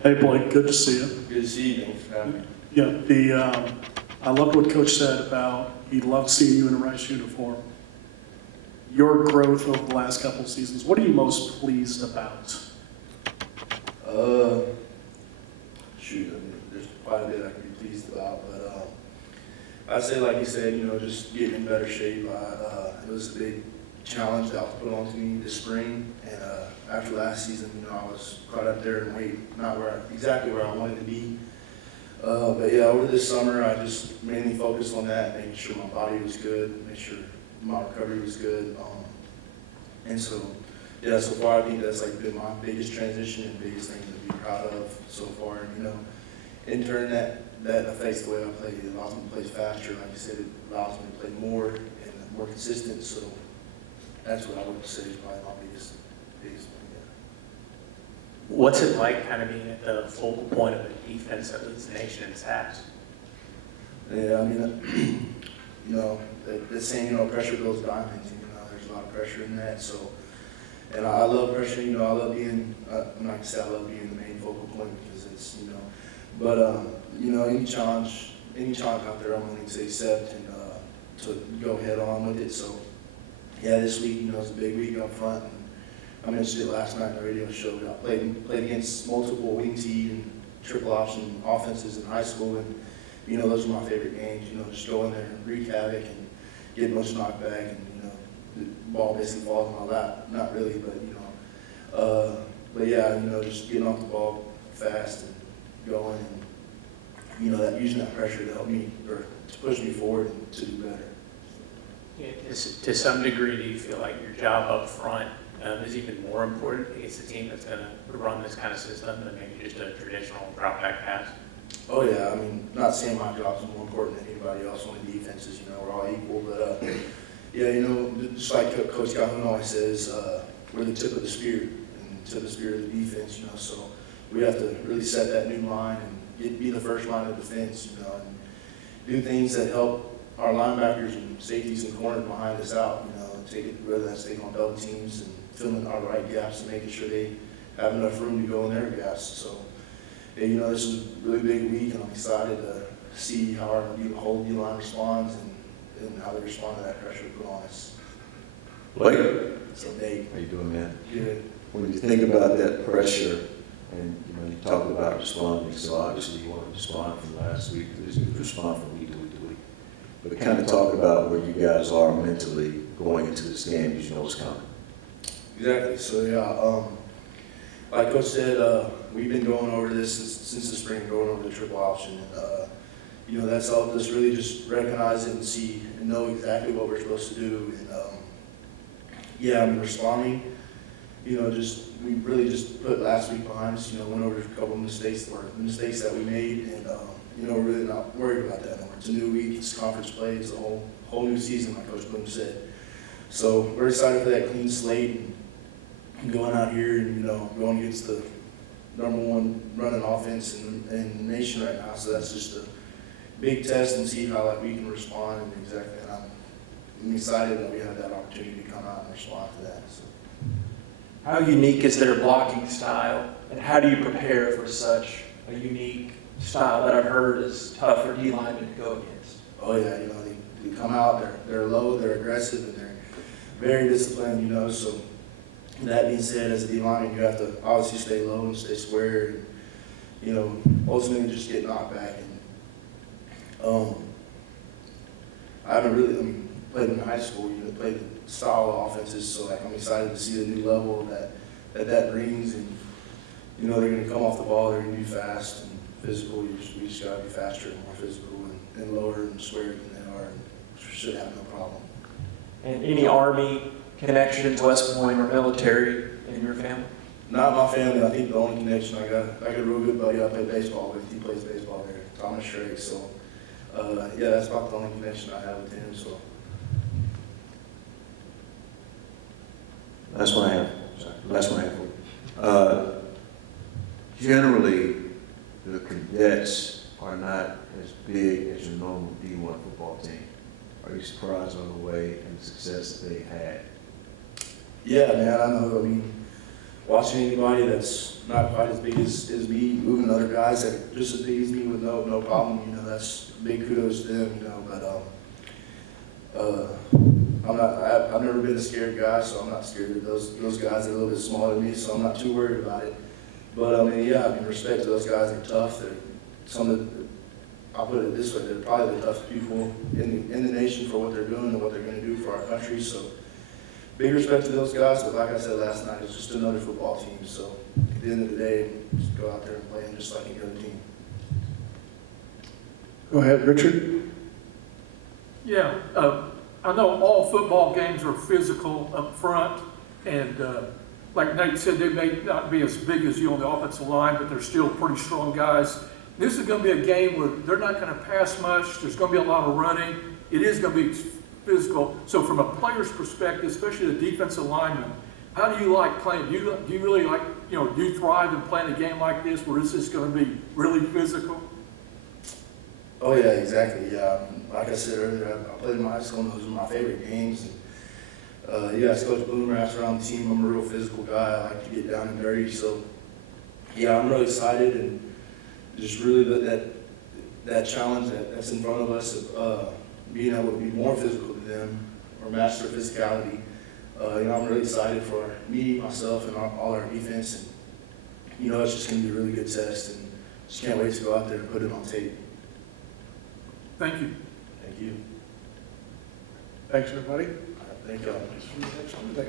Hey Blake, good to see you. Good to see you. Thanks for having me. Yeah, I loved what Coach said about he loved seeing you in a Rice uniform. Your growth over the last couple of seasons, what are you most pleased about? Shoot, I mean, there's quite a bit I can be pleased about, but I'd say, like you said, just getting in better shape. It was a big challenge that was put on to me this spring, and after last season, I was caught up there in weight, not exactly where I wanted to be. But yeah, over this summer, I just mainly focused on that, making sure my body was good, make sure my recovery was good. And so, yeah, so far I think that's like been my biggest transition and biggest thing to be proud of so far. And, in turn, that affects the way I play. It allows me to play faster. Like you said, it allows me to play more and more consistent. So that's what I would say is probably my biggest one. Yeah. What's it like kind of being at the focal point of a defense that leads the nation in sacks? Yeah, I mean, the saying, pressure builds diamonds. There's a lot of pressure in that. So, and I love pressure. I love being. I'm not gonna say I love being the main focal point because it's, but any challenge out there, I'm willing to accept and to go head on with it. So, yeah, this week, it's a big week up front. And I mentioned it last night in the radio show. I played against multiple wing T and triple option offenses in high school, and those are my favorite games. Just go in there and wreak havoc and get a bunch of knockback, and the ball basically falls in my lap. Not really, but yeah, just getting off the ball fast and going, and that using that pressure to help me or to push me forward and to do better. Yeah, to some degree, do you feel like your job up front is even more important against a team that's going to run this kind of system than maybe just a traditional drop back pass? Oh yeah, I mean, not saying my job is more important than anybody else on the defenses. We're all equal, but yeah, just like Coach Calhoun always says, we're the tip of the spear, and tip of the spear of the defense. So we have to really set that new line and be the first line of defense. And do things that help our linebackers and safeties and corners behind us out. Whether that's taking on double teams and filling our right gaps and making sure they have enough room to go in their gaps. So, yeah, this is a really big week, and I'm excited to see how our whole D-line responds and how they respond to that pressure put on us. Blake, So, Nate. how you doing, man? Good. When you think about that pressure, and you talked about responding, so obviously you want to respond from last week, you respond from week to week to week. But kind of talk about where you guys are mentally going into this game, because you know what's coming. Exactly. So, yeah, like Coach said, we've been going over this since the spring, going over the triple option. And, that's helped us really just recognize it and see and know exactly what we're supposed to do. And, yeah, responding, we really just put last week behind us, went over a couple of mistakes that we made. And, we're really not worried about that anymore. It's a new week, it's conference play, it's a whole new season, like Coach Bloom said. So we're excited for that clean slate and going out here and, going against the #1 running offense in the nation right now. So that's just a big test and see how we can respond and exactly. And I'm excited that we have that opportunity to come out and respond to that. So. How unique is their blocking style, and how do you prepare for such a unique style that I've heard is tough for D linemen to go against? Oh yeah, they come out, they're low, they're aggressive, and they're very disciplined. So that being said, as a D lineman, you have to obviously stay low and stay square, and ultimately just get knocked back. And I haven't really, played in high school, played the style of offenses, so I'm excited to see the new level that brings. And they're going to come off the ball, they're going to be fast and physical. We just got to be faster and more physical and lower and square than they are, and should have no problem. And any Army connections, West Point or military in your family? Not my family. I think the only connection I got a real good buddy I play baseball with. He plays baseball there, Thomas Shrake. So, yeah, that's about the only connection I have with him. So. Last one I have for you. Generally, the cadets are not as big as your normal D1 football team. Are you surprised on the way and the success that they've had? Yeah, man. I know. watching anybody that's not quite as big as me, moving other guys that are just as big as me with no problem, you know, that's big kudos to them, you know, but, I've never been a scared guy, so I'm not scared of those guys that are a little bit smaller than me, so I'm not too worried about it. But, respect to those guys, they're tough, I'll put it this way, they're probably the toughest people in the nation for what they're doing and what they're gonna do for our country, so big respect to those guys, but like I said last night, it's just another football team, so at the end of the day, just go out there and play just like any other team. Go ahead, Richard. Yeah, I know all football games are physical up front, and like Nate said, they may not be as big as you on the offensive line, but they're still pretty strong guys. This is going to be a game where they're not going to pass much. There's going to be a lot of running. It is going to be physical. So from a player's perspective, especially the defensive lineman, how do you like playing? Do you really like, do you thrive in playing a game like this where this is going to be really physical? Oh yeah, exactly, yeah. Like I said earlier, I played in my high school and those were my favorite games. And, as Coach Boomer asked around the team, I'm a real physical guy. I like to get down and dirty. So, yeah, I'm really excited and just really that challenge that's in front of us of being able to be more physical to them or master physicality. I'm really excited for me, myself, and all our defense. And, it's just going to be a really good test. And just can't wait to go out there and put it on tape. Thank you. Thank you. Thanks, everybody. Thank y'all. Next Wednesday.